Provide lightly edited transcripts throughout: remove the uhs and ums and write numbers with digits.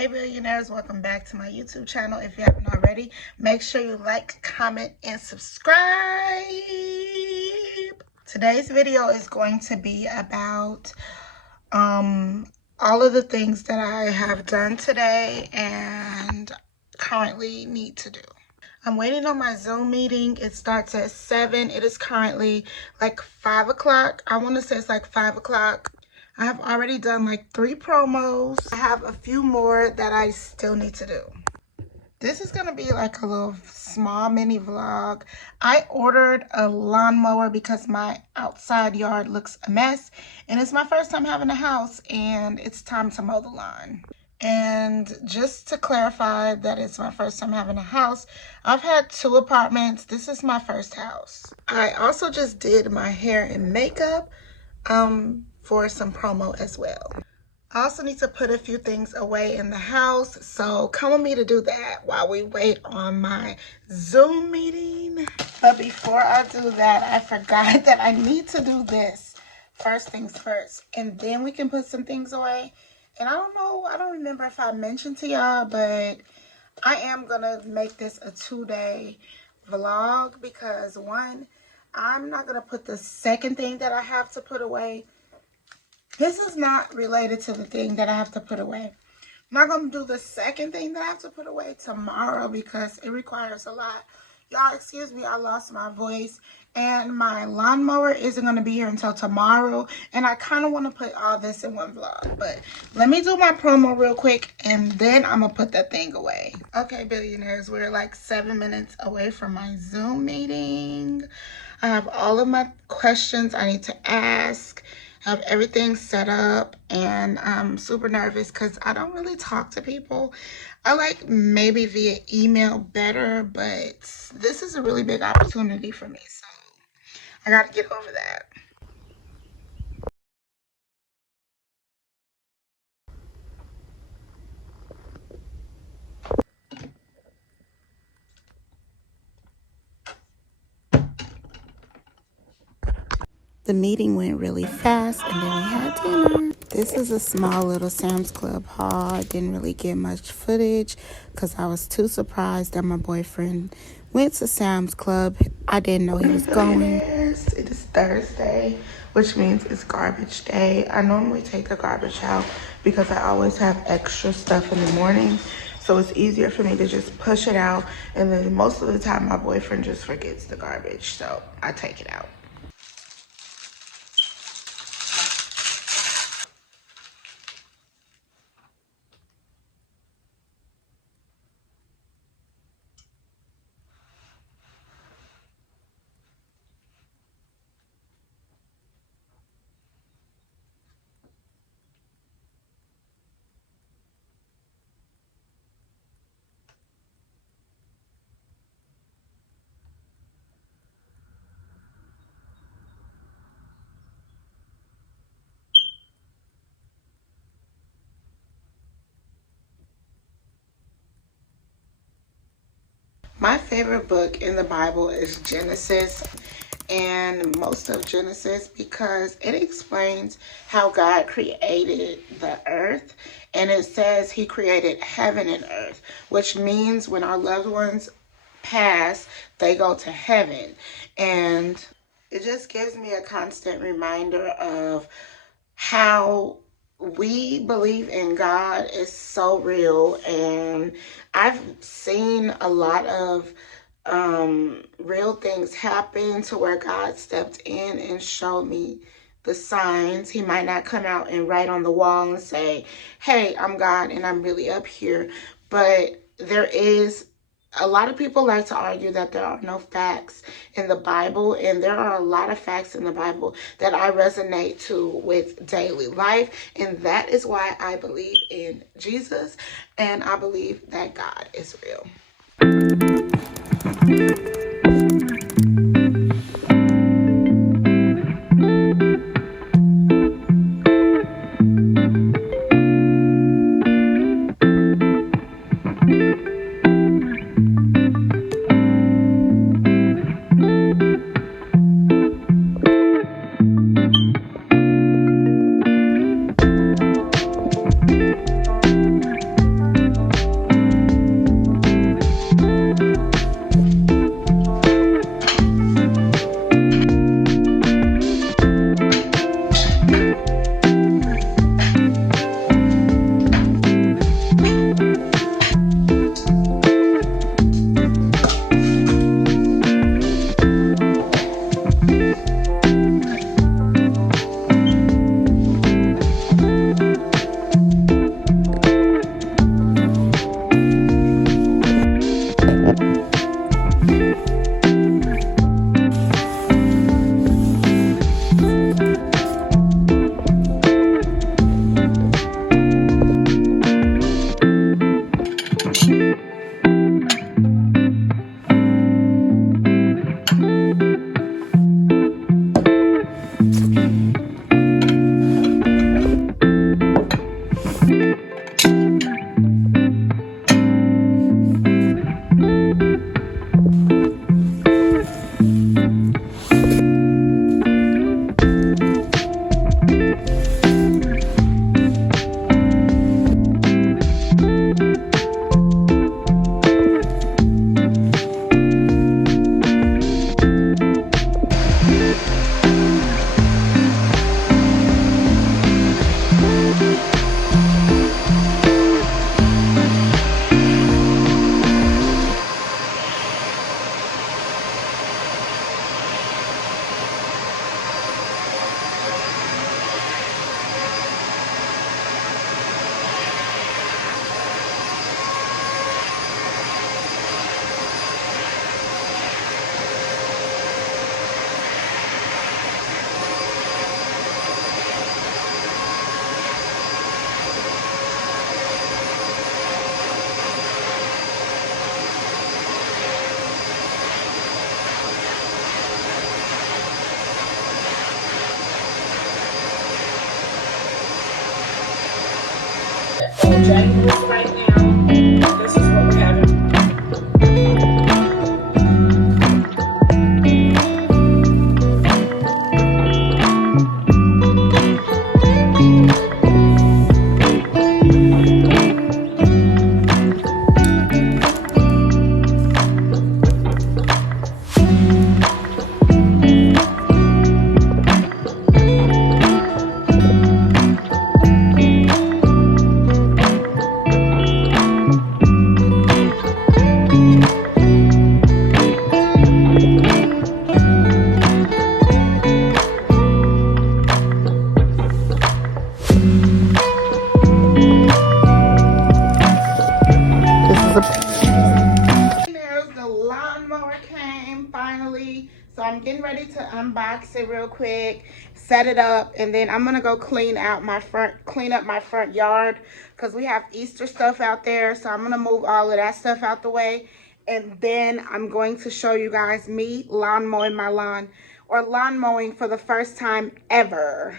Hey billionaires, welcome back to my YouTube channel. If you haven't already, make sure you like, comment, and subscribe. Today's video is going to be about all of the things that I have done today and currently need to do. I'm waiting on my Zoom meeting. It starts at 7. It is currently like 5 o'clock. I want to say it's like 5 o'clock. I have already done like 3 promos. I have a few more that I still need to do. This is going to be like a little small mini vlog. I ordered a lawnmower because my outside yard looks a mess. And it's my first time having a house and it's time to mow the lawn. And just to clarify that it's my first time having a house, I've had 2 apartments. This is my first house. I also just did my hair and makeup for some promo as well. I also need to put a few things away in the house, so come with me to do that while we wait on my Zoom meeting. But before I do that, I forgot that I need to do this first things first, and then we can put some things away. And I don't remember if I mentioned to y'all, but I am gonna make this a 2-day vlog because one, I'm not gonna put the second thing that I have to put away. This is not related to the thing that I have to put away. I'm not going to do the second thing that I have to put away tomorrow because it requires a lot. Y'all, excuse me, I lost my voice. And my lawnmower isn't going to be here until tomorrow. And I kind of want to put all this in one vlog. But let me do my promo real quick. And then I'm going to put that thing away. Okay, billionaires, we're like 7 minutes away from my Zoom meeting. I have all of my questions I need to ask. Have everything set up, and I'm super nervous because I don't really talk to people. I like maybe via email better, but this is a really big opportunity for me, so I gotta get over that. The meeting went really fast, and then we had dinner. This is a small little Sam's Club haul. I didn't really get much footage because I was too surprised that my boyfriend went to Sam's Club. I didn't know he was going. It is Thursday, which means it's garbage day. I normally take the garbage out because I always have extra stuff in the morning. So it's easier for me to just push it out. And then most of the time, my boyfriend just forgets the garbage. So I take it out. My favorite book in the Bible is Genesis, and most of Genesis because it explains how God created the earth, and it says he created heaven and earth, which means when our loved ones pass, they go to heaven. And it just gives me a constant reminder of how we believe in God is so real. And I've seen a lot of real things happen to where God stepped in and showed me the signs. He might not come out and write on the wall and say, hey, I'm God and I'm really up here, but there is a lot of people like to argue that there are no facts in the Bible, and there are a lot of facts in the Bible that I resonate to with daily life, and that is why I believe in Jesus, and I believe that God is real. right now, this is what we're having. The lawnmower came finally, so I'm getting ready to unbox it real quick, set it up, and then I'm gonna go clean up my front yard because we have Easter stuff out there. So I'm gonna move all of that stuff out the way, and then I'm going to show you guys me lawn mowing my lawn, or lawn mowing for the first time ever.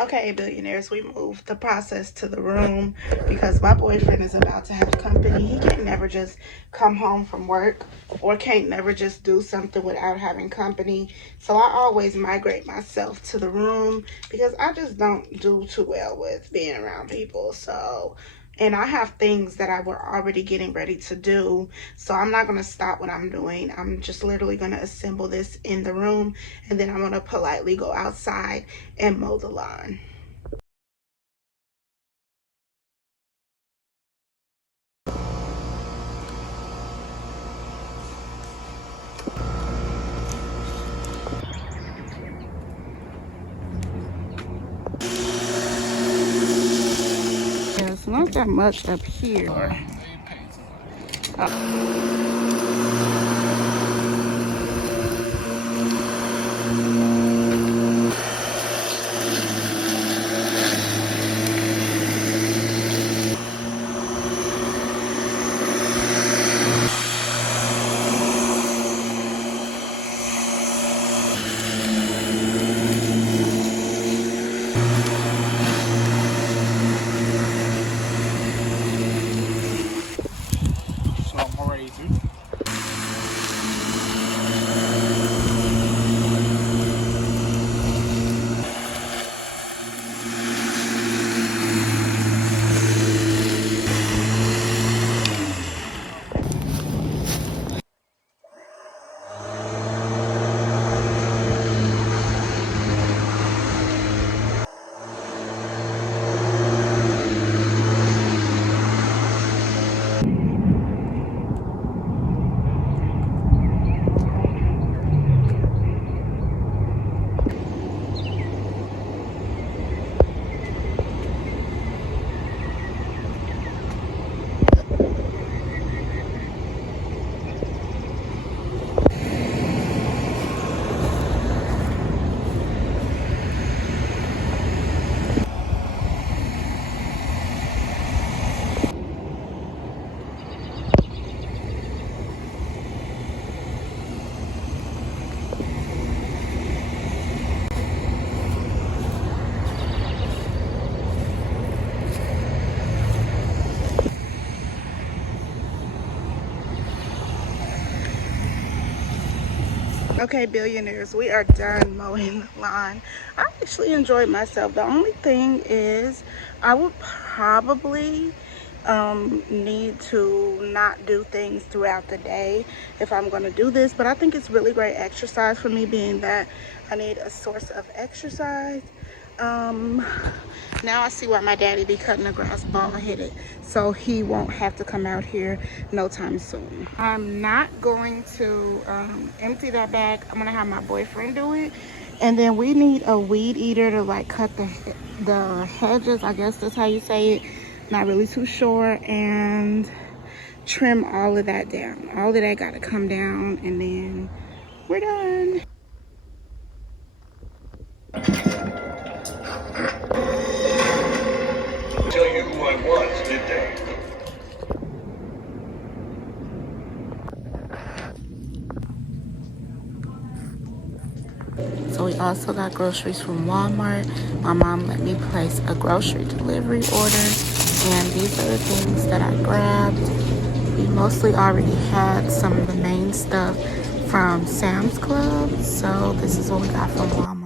Okay, billionaires, we moved the process to the room because my boyfriend is about to have company. He can't never just come home from work, or can't never just do something without having company. So I always migrate myself to the room because I just don't do too well with being around people. So, and I have things that I were already getting ready to do. So I'm not going to stop what I'm doing. I'm just literally going to assemble this in the room, and then I'm going to politely go outside and mow the lawn. Yeah, it's not that much up here. So I'm already through. Okay, billionaires, we are done mowing the lawn. I actually enjoyed myself. The only thing is I would probably need to not do things throughout the day if I'm going to do this, but I think it's really great exercise for me, being that I need a source of exercise. Um, now I see why my daddy be cutting the grass bald headed, so he won't have to come out here no time soon. I'm not going to empty that bag. I'm gonna have my boyfriend do it, and then we need a weed eater to like cut the hedges. I guess that's how you say it. Not really too sure, and trim all of that down. All of that got to come down, and then we're done. Tell you who I was, did they? So we also got groceries from Walmart. My mom let me place a grocery delivery order, and these are the things that I grabbed. We mostly already had some of the main stuff from Sam's Club, so this is what we got from Walmart.